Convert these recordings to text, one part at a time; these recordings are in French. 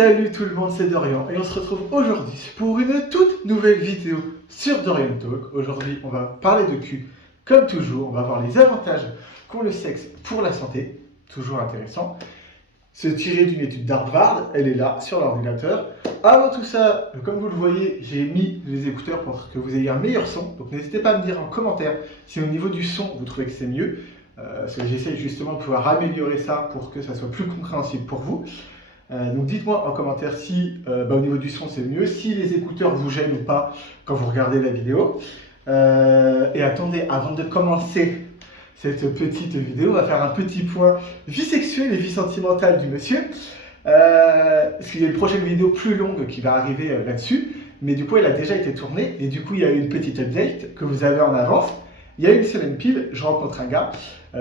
salut tout le monde, c'est Dorian et on se retrouve aujourd'hui pour une toute nouvelle vidéo sur Dorian Talk. Aujourd'hui, on va parler de cul. Comme toujours, on va voir les avantages qu'ont le sexe pour la santé, toujours intéressant. C'est tiré d'une étude d'Harvard, elle est là sur l'ordinateur. Avant tout ça, comme vous le voyez, j'ai mis les écouteurs pour que vous ayez un meilleur son. Donc n'hésitez pas à me dire en commentaire si au niveau du son, vous trouvez que c'est mieux. Parce que j'essaie justement de pouvoir améliorer ça pour que ça soit plus compréhensible pour vous. Donc dites-moi en commentaire si au niveau du son c'est mieux, si les écouteurs vous gênent ou pas quand vous regardez la vidéo. Et attendez, avant de commencer cette petite vidéo, on va faire un petit point vie sexuelle et vie sentimentale du monsieur. Parce qu'il y a une prochaine vidéo plus longue qui va arriver là-dessus, mais du coup elle a déjà été tournée, et du coup il y a eu une petite update que vous avez en avance. Il y a une semaine pile, je rencontre un gars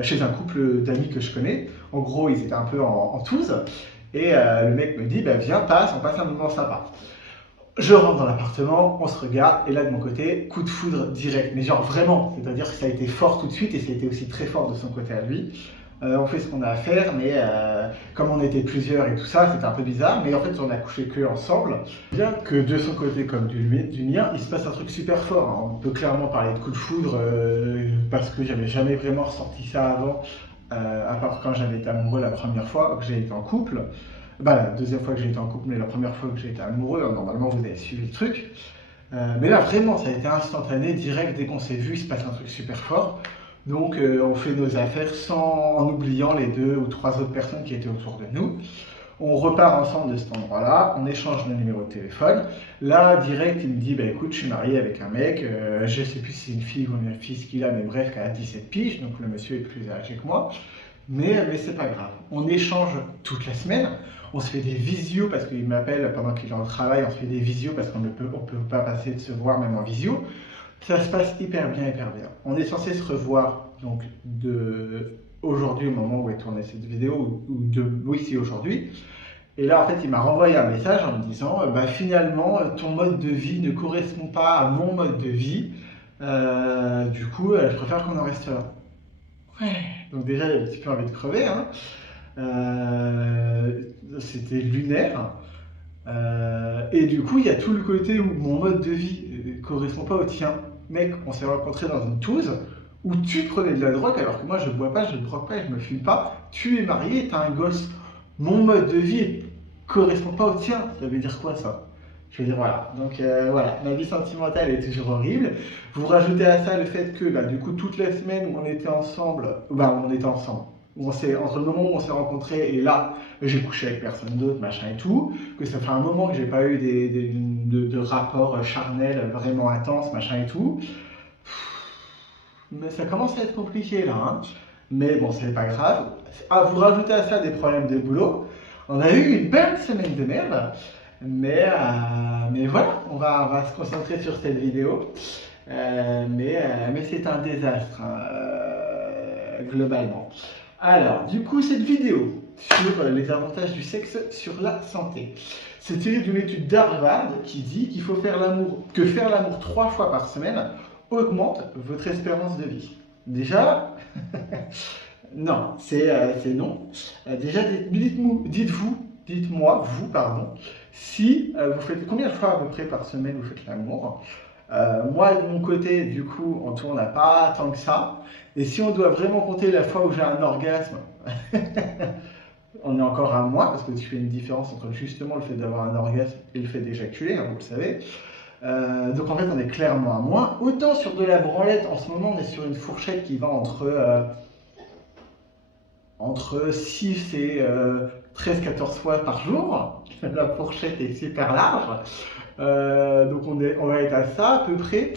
chez un couple d'amis que je connais. En gros, ils étaient un peu en touze. Et le mec me dit, bah, viens, passe, on passe un moment sympa. Je rentre dans l'appartement, on se regarde, et là de mon côté, coup de foudre direct. Mais genre vraiment, c'est-à-dire que ça a été fort tout de suite, et ça a été aussi très fort de son côté à lui. On fait ce qu'on a à faire, mais comme on était plusieurs et tout ça, c'était un peu bizarre. Mais en fait, on a couché que ensemble. Bien que de son côté comme du mien, il se passe un truc super fort. Hein. On peut clairement parler de coup de foudre, parce que j'avais jamais vraiment ressenti ça avant. À part quand j'avais été amoureux la première fois que j'ai été en couple. Bah, la deuxième fois que j'ai été en couple, mais la première fois que j'ai été amoureux, normalement vous avez suivi le truc. Mais là vraiment, ça a été instantané, direct, dès qu'on s'est vu, il se passe un truc super fort. Donc on fait nos affaires en oubliant les 2 ou 3 autres personnes qui étaient autour de nous. On repart ensemble de cet endroit-là, on échange nos numéros de téléphone. Là, direct, il me dit, bah écoute, je suis marié avec un mec, je sais plus si c'est une fille ou une fille qu'il a, mais bref, qu'elle a 17 piges, donc le monsieur est plus âgé que moi. Mais c'est pas grave. On échange toute la semaine, on se fait des visios parce qu'il m'appelle pendant qu'il est en travail, on se fait des visios parce qu'on ne peut pas passer de se voir même en visio. Ça se passe hyper bien, hyper bien. On est censé se revoir donc aujourd'hui au moment où est tournée cette vidéo, oui c'est aujourd'hui. Et là en fait il m'a renvoyé un message en me disant bah, finalement ton mode de vie ne correspond pas à mon mode de vie. Du coup je préfère qu'on en reste là. Ouais. Donc déjà il a un petit peu envie de crever. Hein. C'était lunaire. Et du coup il y a tout le côté où mon mode de vie ne correspond pas au tien. Mec, on s'est rencontrés dans une touze où tu prenais de la drogue alors que moi je bois pas, je ne drogue pas et je me fume pas. Tu es marié, tu as un gosse. Mon mode de vie correspond pas au tien. Ça veut dire quoi ça? Je veux dire voilà. Donc voilà, ma vie sentimentale est toujours horrible. Vous rajoutez à ça le fait que bah, du coup toute la semaine où on était ensemble, entre le moment où on s'est rencontrés et là, j'ai couché avec personne d'autre, machin et tout, que ça fait un moment que j'ai pas eu de rapports charnels vraiment intenses, machin et tout. Mais ça commence à être compliqué là, hein. Mais bon, c'est pas grave. Vous rajoutez à ça des problèmes de boulot. On a eu une belle semaine de merde. Mais voilà, on va se concentrer sur cette vidéo. Mais c'est un désastre, hein, globalement. Alors, du coup, cette vidéo sur les avantages du sexe sur la santé, c'est tiré d'une étude d'Harvard qui dit qu'il faut faire l'amour 3 fois par semaine augmente votre espérance de vie. Déjà, non, c'est non. Déjà, dites-moi, si vous faites combien de fois à peu près par semaine vous faites l'amour. Moi, de mon côté, du coup, on tourne à pas tant que ça. Et si on doit vraiment compter la fois où j'ai un orgasme, on est encore à moins, parce que tu fais une différence entre justement le fait d'avoir un orgasme et le fait d'éjaculer, hein, vous le savez. Donc en fait, on est clairement à moins. Autant sur de la branlette, en ce moment, on est sur une fourchette qui va entre 6 et 13-14 fois par jour. La fourchette est super large. Donc on va être à ça à peu près.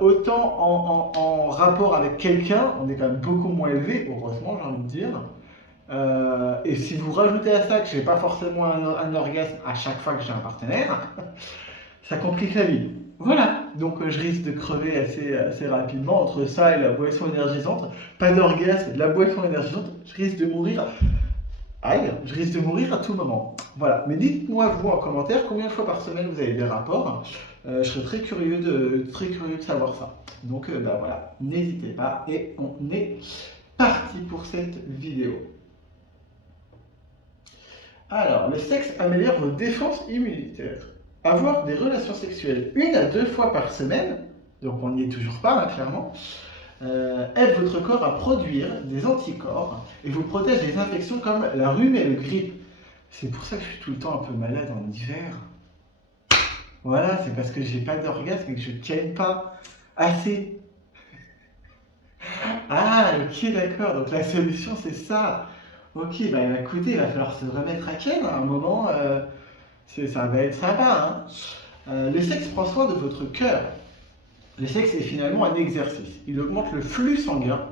Autant en rapport avec quelqu'un, on est quand même beaucoup moins élevé, heureusement j'ai envie de dire. Et si vous rajoutez à ça que je n'ai pas forcément un orgasme à chaque fois que j'ai un partenaire, ça complique la vie. Voilà, donc je risque de crever assez rapidement entre ça et la boisson énergisante. Pas d'orgasme, de la boisson énergisante, je risque de mourir. Aïe, je risque de mourir à tout moment. Voilà, mais dites-moi vous en commentaire combien de fois par semaine vous avez des rapports. Je serais très curieux de savoir ça. Donc bah voilà, n'hésitez pas et on est parti pour cette vidéo. Alors, le sexe améliore vos défenses immunitaires. Avoir des relations sexuelles 1 à 2 fois par semaine, donc on n'y est toujours pas, hein, clairement, aide votre corps à produire des anticorps et vous protège des infections comme la rhume et le grippe. C'est pour ça que je suis tout le temps un peu malade en hiver. Voilà, c'est parce que j'ai pas d'orgasme et que je tienne pas assez. Ah, ok, d'accord. Donc la solution, c'est ça. Ok, bah écoutez, il va falloir se remettre à Ken à un moment. Ça va être sympa, hein. Le sexe prend soin de votre cœur. Le sexe est finalement un exercice. Il augmente le flux sanguin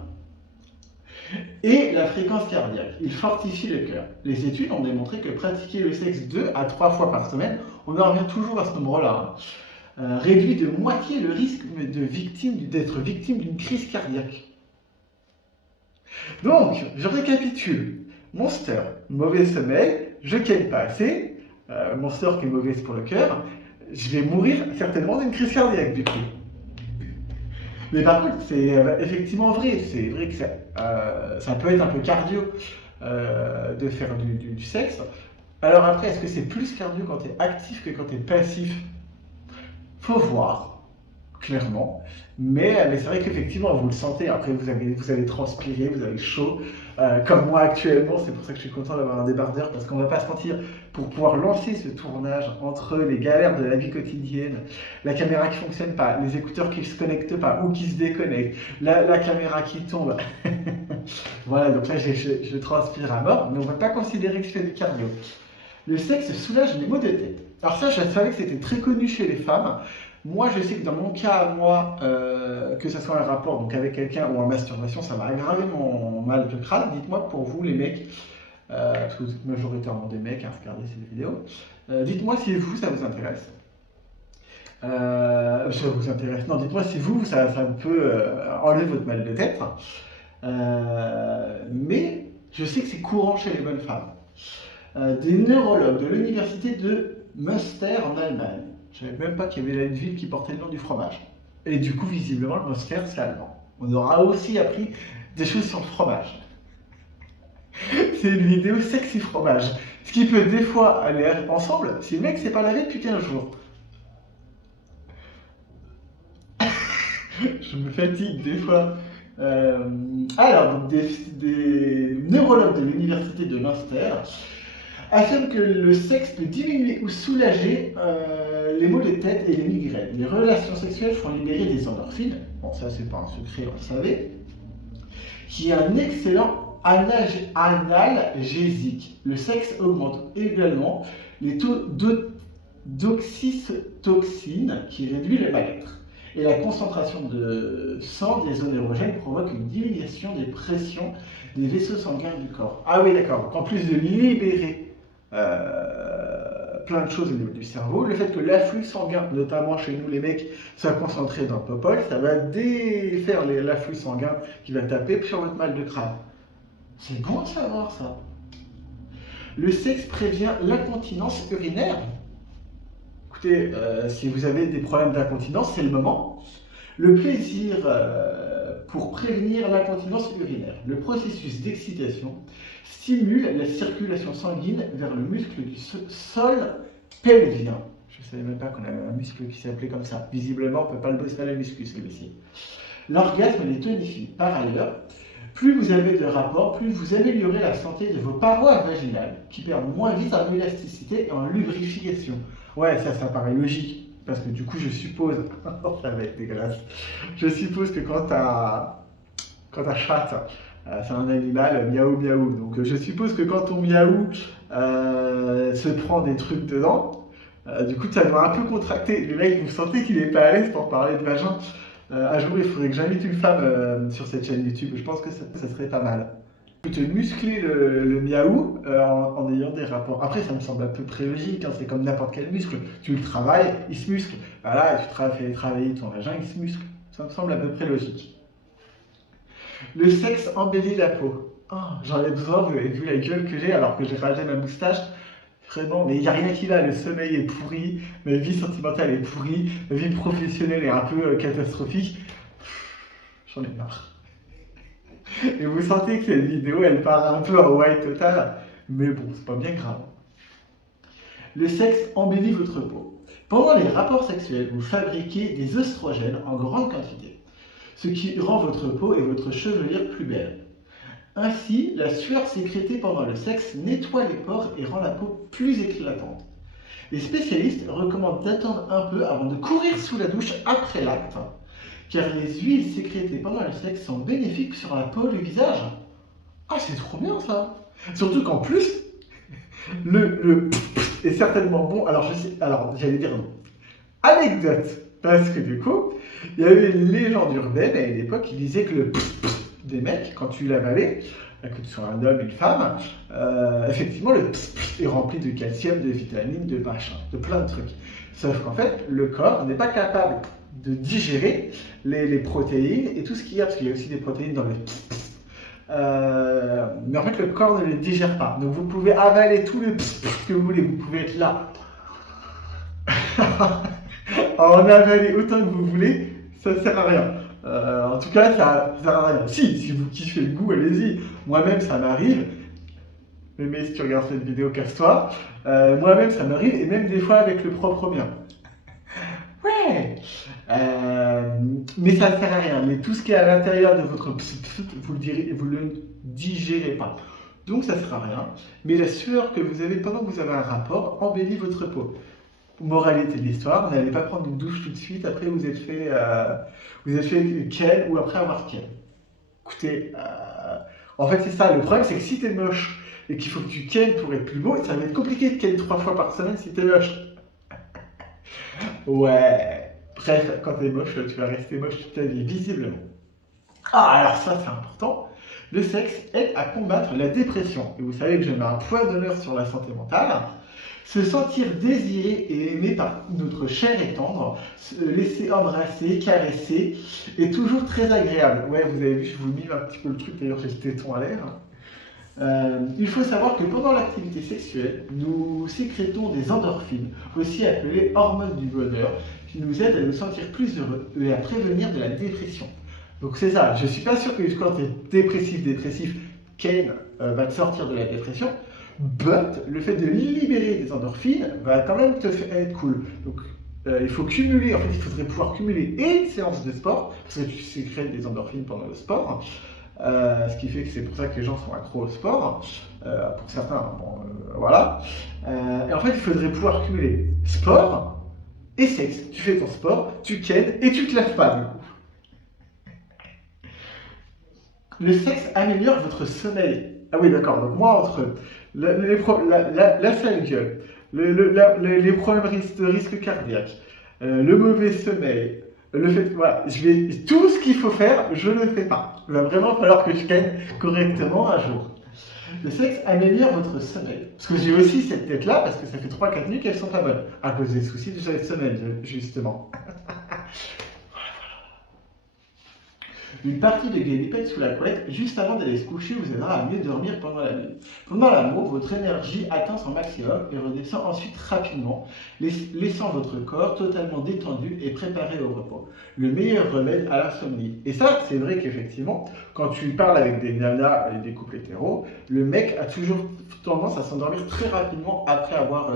et la fréquence cardiaque. Il fortifie le cœur. Les études ont démontré que pratiquer le sexe 2 à 3 fois par semaine, on en revient toujours à ce nombre-là, hein, réduit de moitié le risque d'être victime d'une crise cardiaque. Donc, je récapitule. Monster, mauvais sommeil, je ken pas assez, Monster qui est mauvaise pour le cœur, je vais mourir certainement d'une crise cardiaque du coup. Mais par contre, c'est effectivement vrai, c'est vrai que ça peut être un peu cardio de faire du sexe. Alors après, est-ce que c'est plus cardio quand tu es actif que quand tu es passif? Faut voir, clairement. Mais c'est vrai qu'effectivement, vous le sentez. Après, vous avez transpiré, vous avez chaud. Comme moi actuellement, c'est pour ça que je suis content d'avoir un débardeur. Parce qu'on va pas se mentir, pour pouvoir lancer ce tournage entre les galères de la vie quotidienne, la caméra qui fonctionne pas, les écouteurs qui se connectent pas ou qui se déconnectent, la caméra qui tombe. Voilà, donc là, je transpire à mort. Mais on ne va pas considérer que je fais du cardio. Le sexe soulage les maux de tête. Alors ça, je savais que c'était très connu chez les femmes. Moi, je sais que dans mon cas, que ce soit un rapport donc avec quelqu'un ou en masturbation, ça va aggraver mon mal de crâne. Dites-moi pour vous, les mecs, parce que vous êtes majoritairement des mecs, hein, regardez ces vidéos. Dites-moi si vous, ça vous intéresse. Ça vous intéresse. Non, dites-moi si vous, ça peut enlever votre mal de tête. Mais je sais que c'est courant chez les bonnes femmes. Des neurologues de l'université de Münster en Allemagne. Je ne savais même pas qu'il y avait une ville qui portait le nom du fromage. Et du coup, visiblement, le Münster, c'est allemand. On aura aussi appris des choses sur le fromage. C'est une vidéo sexy fromage. Ce qui peut des fois aller ensemble si le mec s'est pas lavé depuis 15 jours. Je me fatigue des fois. Alors, donc des neurologues de l'université de Münster affirment que le sexe peut diminuer ou soulager les maux de tête et les migraines. Les relations sexuelles font libérer des endorphines, bon ça c'est pas un secret, on le savait, qui est un excellent analgésique. Le sexe augmente également les taux d'oxytocine qui réduit le mal-être. Et la concentration de sang des zones érogènes provoque une diminution des pressions des vaisseaux sanguins du corps. Ah oui, d'accord. Donc en plus de libérer plein de choses au niveau du cerveau, le fait que l'afflux sanguin, notamment chez nous les mecs, soit concentré dans le popol, ça va défaire l'afflux sanguin qui va taper sur votre mal de crâne. C'est bon à savoir ça. Le sexe prévient l'incontinence urinaire. Écoutez, si vous avez des problèmes d'incontinence, c'est le moment. Le plaisir pour prévenir l'incontinence urinaire. Le processus d'excitation stimule la circulation sanguine vers le muscle du sol pelvien. Je ne savais même pas qu'on avait un muscle qui s'appelait comme ça. Visiblement, on ne peut pas le bosser à la muscu, celui-ci. L'orgasme les tonifie. Par ailleurs, plus vous avez de rapports, plus vous améliorez la santé de vos parois vaginales, qui perdent moins vite en élasticité et en lubrification. Ouais, ça paraît logique. Parce que du coup, je suppose, ça va être dégueulasse, je suppose que quand ta chatte, c'est un animal miaou miaou, donc je suppose que quand ton miaou se prend des trucs dedans, du coup, ça doit un peu contracter. Le mec, vous sentez qu'il n'est pas à l'aise pour parler de vagin. Un jour, il faudrait que j'invite une femme sur cette chaîne YouTube, je pense que ça serait pas mal. Tu peux te muscler le miaou en ayant des rapports. Après, ça me semble à peu près logique, hein, c'est comme n'importe quel muscle. Tu le travailles, il se muscle. Voilà, tu fais travailler ton vagin, il se muscle. Ça me semble à peu près logique. Le sexe embellit la peau. Oh, j'en ai besoin, vous avez vu la gueule que j'ai alors que j'ai rasé ma moustache. Vraiment, mais il n'y a rien qui va, le sommeil est pourri, ma vie sentimentale est pourrie, ma vie professionnelle est un peu catastrophique. J'en ai marre. Et vous sentez que cette vidéo, elle part un peu en white total, mais bon, c'est pas bien grave. Le sexe embellit votre peau. Pendant les rapports sexuels, vous fabriquez des œstrogènes en grande quantité, ce qui rend votre peau et votre chevelure plus belles. Ainsi, la sueur sécrétée pendant le sexe nettoie les pores et rend la peau plus éclatante. Les spécialistes recommandent d'attendre un peu avant de courir sous la douche après l'acte, car les huiles sécrétées pendant le sexe sont bénéfiques sur la peau et le visage. Ah, c'est trop bien ça! Surtout qu'en plus, le est certainement bon. Alors j'allais dire non. Anecdote, parce que du coup, il y avait une légende urbaine à une époque qui disait que le des mecs, quand tu l'avalais, que tu sois un homme, une femme, effectivement, le est rempli de calcium, de vitamines, de machin, de plein de trucs. Sauf qu'en fait, le corps n'est pas capable de digérer les protéines et tout ce qu'il y a, parce qu'il y a aussi des protéines dans le mais en fait, le corps ne les digère pas. Donc, vous pouvez avaler tout le que vous voulez. Vous pouvez être là, en avaler autant que vous voulez, ça ne sert à rien. En tout cas, ça ne sert à rien. Si vous kiffez le goût, allez-y. Moi-même, ça m'arrive. Mais si tu regardes cette vidéo, casse-toi. Moi-même, ça m'arrive, et même des fois avec le propre mien. Ouais. Mais ça ne sert à rien. Mais tout ce qui est à l'intérieur de votre vous le digérez pas. Donc ça ne sert à rien. Mais la sueur que vous avez pendant que vous avez un rapport embellit votre peau. Moralité de l'histoire, n'allez pas prendre une douche tout de suite après vous êtes fait ken ou après avoir ken. Écoutez, en fait c'est ça, le problème c'est que si t'es moche et qu'il faut que tu ken pour être plus beau, ça va être compliqué de ken 3 fois par semaine si t'es moche. Ouais, bref, quand t'es moche, tu vas rester moche toute ta vie, visiblement. Ah, alors ça c'est important, le sexe aide à combattre la dépression. Et vous savez que je mets un point d'honneur sur la santé mentale. Se sentir désiré et aimé par notre chair et tendre, se laisser embrasser, caresser, est toujours très agréable. Ouais, vous avez vu, je vous mime un petit peu le truc, d'ailleurs j'ai le téton à l'air. Il faut savoir que pendant l'activité sexuelle, nous sécrétons des endorphines, aussi appelées hormones du bonheur, qui nous aident à nous sentir plus heureux et à prévenir de la dépression. Donc c'est ça, je ne suis pas sûr que quand tu es dépressif, Ken va te sortir de la dépression. But, le fait de libérer des endorphines va quand même te faire être cool. Donc, il faut cumuler, en fait, il faudrait pouvoir cumuler et une séance de sport, parce que tu sécrètes des endorphines pendant le sport, ce qui fait que c'est pour ça que les gens sont accros au sport, pour certains, bon, voilà. Et en fait, il faudrait pouvoir cumuler sport et sexe. Tu fais ton sport, tu kennes et tu te laves pas, du coup. Le sexe améliore votre sommeil. Ah oui, d'accord, donc moi, entre la sale gueule, les problèmes de risque cardiaque, le mauvais sommeil, le fait, voilà, tout ce qu'il faut faire, je ne le fais pas. Il va vraiment falloir que je gagne correctement un jour. Le sexe améliore votre sommeil. Parce que j'ai aussi cette tête-là, parce que ça fait 3-4 nuits qu'elles sont pas bonnes, à cause des soucis du sommeil, justement. Une partie de Glépède sous la couette, juste avant d'aller se coucher, vous aidera à mieux dormir pendant la nuit. Pendant l'amour, votre énergie atteint son maximum et redescend ensuite rapidement, laissant votre corps totalement détendu et préparé au repos. Le meilleur remède à l'insomnie. Et ça, c'est vrai qu'effectivement, quand tu parles avec des nanas et des couples hétéros, le mec a toujours tendance à s'endormir très rapidement après avoir...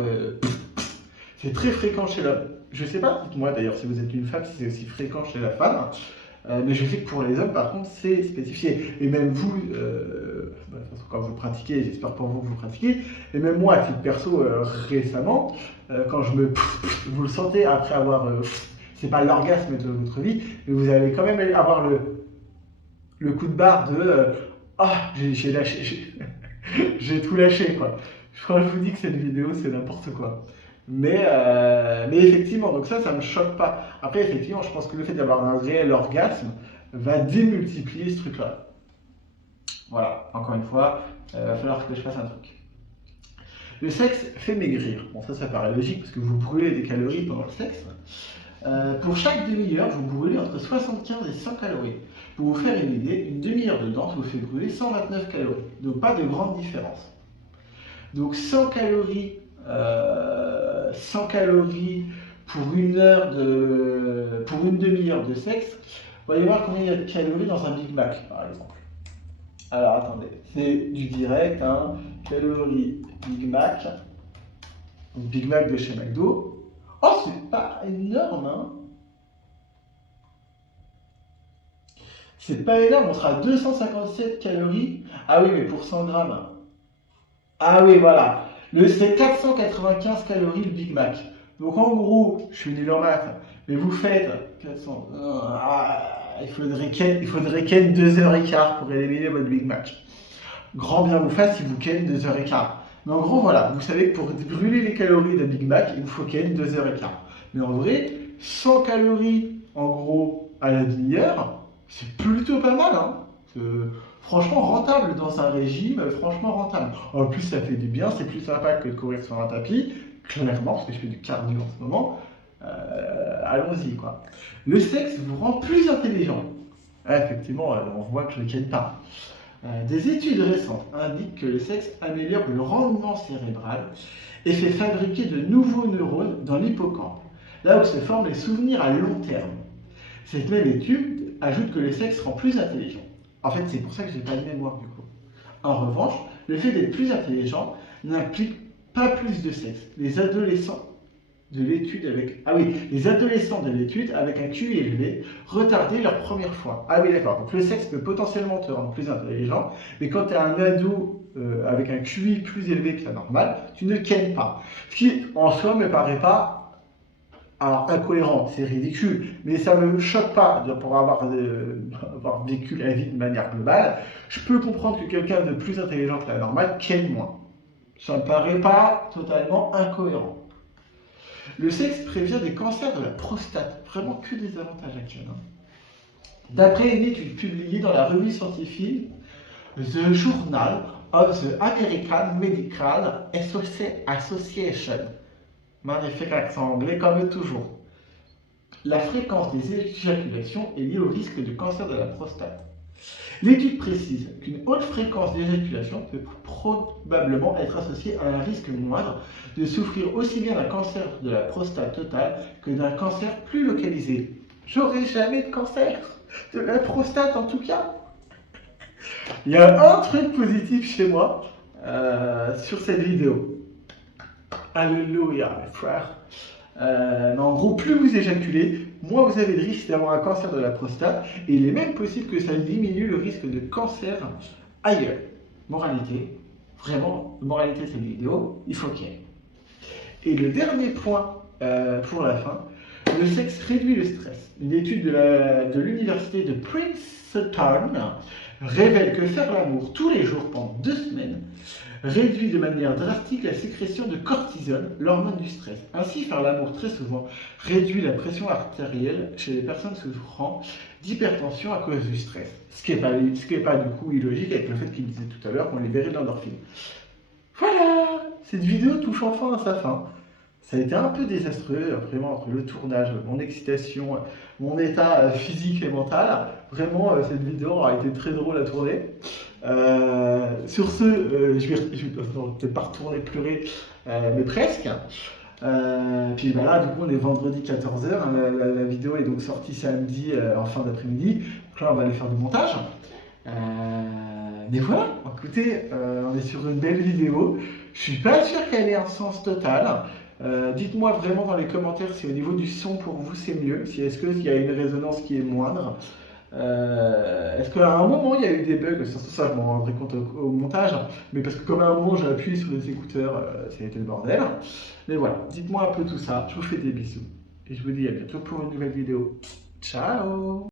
C'est très fréquent chez l'homme. Je sais pas, dites-moi d'ailleurs si vous êtes une femme, si c'est aussi fréquent chez la femme. Mais je sais que pour les hommes, par contre, c'est spécifié. Et même vous, quand vous pratiquez, j'espère pour vous que vous pratiquez, et même moi, à titre perso, récemment, quand vous le sentez après avoir, c'est pas l'orgasme de votre vie, mais vous allez quand même avoir le coup de barre de j'ai lâché, j'ai tout lâché, quoi. Je crois que je vous dis que cette vidéo, c'est n'importe quoi. Mais effectivement, donc ça me choque pas. Après, effectivement, je pense que le fait d'avoir un réel orgasme va démultiplier ce truc-là. Voilà, encore une fois, il va falloir que je fasse un truc. Le sexe fait maigrir. Bon, ça paraît logique parce que vous brûlez des calories pendant le sexe. Pour chaque demi-heure, vous brûlez entre 75 et 100 calories. Pour vous faire une idée, une demi-heure de danse vous fait brûler 129 calories. Donc pas de grande différence. Donc 100 calories pour une demi-heure de sexe, vous allez voir combien il y a de calories dans un Big Mac, par exemple. Alors attendez, c'est du direct, hein, calories Big Mac. Donc, Big Mac de chez McDo. Oh, c'est pas énorme, hein. C'est pas énorme, on sera à 257 calories. Ah oui, mais pour 100 grammes. Ah oui, voilà. C'est 495 calories le Big Mac. Donc en gros, je suis nul en maths, mais vous faites 400. Il faudrait ken 2h15 pour éliminer votre Big Mac. Grand bien vous fasse si vous ken 2h15. Mais en gros, voilà, vous savez que pour brûler les calories d'un Big Mac, il vous faut ken 2h15. Mais en vrai, 100 calories en gros à la demi-heure, c'est plutôt pas mal, hein. Franchement rentable dans un régime, franchement rentable. En plus, ça fait du bien, c'est plus sympa que de courir sur un tapis, clairement, parce que je fais du cardio en ce moment. Allons-y, quoi. Le sexe vous rend plus intelligent. Ah, effectivement, on voit que je ne ken pas. Des études récentes indiquent que le sexe améliore le rendement cérébral et fait fabriquer de nouveaux neurones dans l'hippocampe, là où se forment les souvenirs à long terme. Cette même étude ajoute que le sexe rend plus intelligent. En fait, c'est pour ça que j'ai pas de mémoire du coup. En revanche, le fait d'être plus intelligent n'implique pas plus de sexe. Les adolescents de l'étude avec un QI élevé retardaient leur première fois. Ah oui, d'accord. Donc le sexe peut potentiellement te rendre plus intelligent, mais quand tu es un ado avec un QI plus élevé que la normale, tu ne le kennes pas. Ce qui en soi me paraît pas. Alors, incohérent, c'est ridicule, mais ça ne me choque pas pour avoir vécu la vie de manière globale. Je peux comprendre que quelqu'un de plus intelligent que la normale ken moins. Ça ne me paraît pas totalement incohérent. Le sexe prévient des cancers de la prostate. Vraiment que des avantages actuels. Hein. D'après une étude publiée dans la revue scientifique The Journal of the American Medical Association. Magnifique accent anglais comme toujours. La fréquence des éjaculations est liée au risque de cancer de la prostate. L'étude précise qu'une haute fréquence d'éjaculation peut probablement être associée à un risque moindre de souffrir aussi bien d'un cancer de la prostate totale que d'un cancer plus localisé. J'aurai jamais de cancer de la prostate en tout cas. Il y a un truc positif chez moi sur cette vidéo. Alléluia, mes frères. En gros, plus vous éjaculez, moins vous avez de risque d'avoir un cancer de la prostate, et il est même possible que ça diminue le risque de cancer ailleurs. Moralité, vraiment, moralité de cette vidéo, il faut qu'il y ait. Et le dernier point pour la fin, le sexe réduit le stress. Une étude de l'université de Princeton révèle que faire l'amour tous les jours pendant 2 semaines réduit de manière drastique la sécrétion de cortisol, l'hormone du stress. Ainsi, faire l'amour très souvent réduit la pression artérielle chez les personnes souffrant d'hypertension à cause du stress. Ce qui est pas du coup illogique avec le fait qu'il disait tout à l'heure qu'on libérait de l'endorphine. Voilà, cette vidéo touche enfin à sa fin. Ça a été un peu désastreux, vraiment, entre le tournage, mon excitation, mon état physique et mental. Vraiment, cette vidéo a été très drôle à tourner. Sur ce, je vais peut-être pas retourner pleurer, mais presque. Puis voilà, du coup, on est vendredi 14h. La vidéo est donc sortie samedi en fin d'après-midi. Donc là, on va aller faire du montage. Mais voilà, écoutez, on est sur une belle vidéo. Je suis pas sûr qu'elle ait un sens total. Dites-moi vraiment dans les commentaires si au niveau du son pour vous c'est mieux, est-ce qu'il y a une résonance qui est moindre. Est-ce qu'à un moment il y a eu des bugs, ça je m'en rendrai compte au montage, mais parce que comme à un moment j'ai appuyé sur les écouteurs, ça a été le bordel. Mais voilà, dites-moi un peu tout ça, je vous fais des bisous, et je vous dis à bientôt pour une nouvelle vidéo. Ciao.